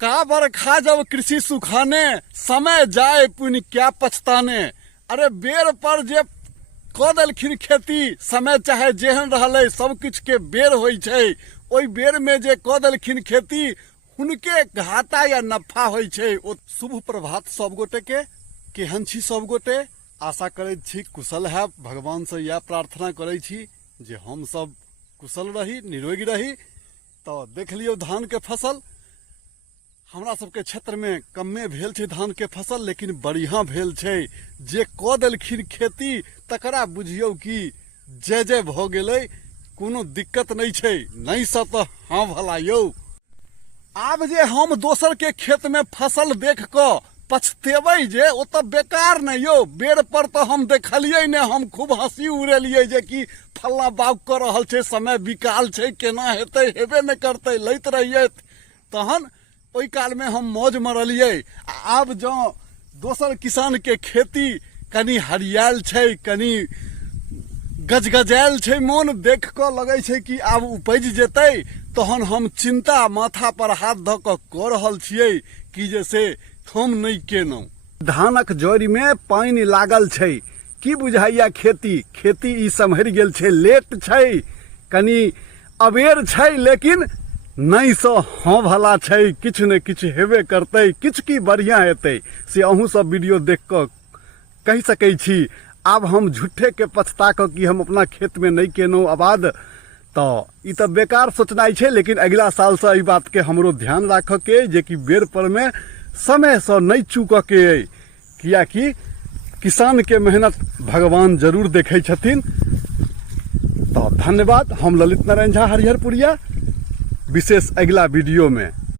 का बरखा जब कृषि सुखाने, समय जाए पुण्य क्या पछताने। अरे बेर पर जे क देलखिन खेती, समय चाहे जेहन रहले सब किछ के बेर होई छै। ओई बेर में जे क देलखिन खेती, हुनके घाटा या नफा होई छै। ओ शुभ प्रभात सब गोटे के। केहन छी सब गोटे? आशा करैत छी कुशल है। भगवान से यह प्रार्थना करै छी जे हम सब कुशल रही, निरोगी रही। तो देख लियो धान के फसल हमरा सबके क्षेत्र में कमे भेल छै धान के फसल, लेकिन बढ़िया भेल छै। जे क देलखिन खेती तकरा बुझियौ कि जय जय भ गेलै, कोनो दिक्कत नहीं छै। नहीं स तो हाँ भला यौ। आब जे हम दोसर के खेत में फसल देख क पछतेबै जे ओ तो बेकार नहीं यौ। बेर पर तो हम देखलियै ने, हम खूब हंसी उड़ेलियै जे कि फल्ला बाग कर रहल छै, समय बिकाल छै, केना हेतै, हेबे नहीं करतै, लैत रहियै। तहन ओई काल में हम मौज मरलियै। आब जो दोसर किसान के खेती कनी हरियाल छै, कनी गजगजायल छै, मोन देख क लगै छै कि आब उपज जेतै। तहन हम चिंता माथा पर हाथ ध क रहल छियै कि जैसे हम नहीं केनौ। धानक जड़ में पानी लागल छै, की बुझाइया खेती ई सम्हर गेल छै, लेट छै, कनी अबेर छै, लेकिन नहीं सो हाँ भला छै। किछ ने किछ हेबे करतै, किछ की बढ़िया हेतै से अहूँ सब वीडियो देख क कह सकै छी। आब हम झूठे के पछता क कि हम अपना खेत में नहीं केनौ आबाद, तो ई तो बेकार सोचनाई छै। लेकिन अगला साल से ई बात के हमरो ध्यान राख के जे कि बेर पर में समय से नहीं चूक के, किया कि किसान के मेहनत भगवान जरूर देखे छथिन। तो धन्यवाद। हम ललित नारायण झा, हरिहरपुरिया। विशेष अगला वीडियो में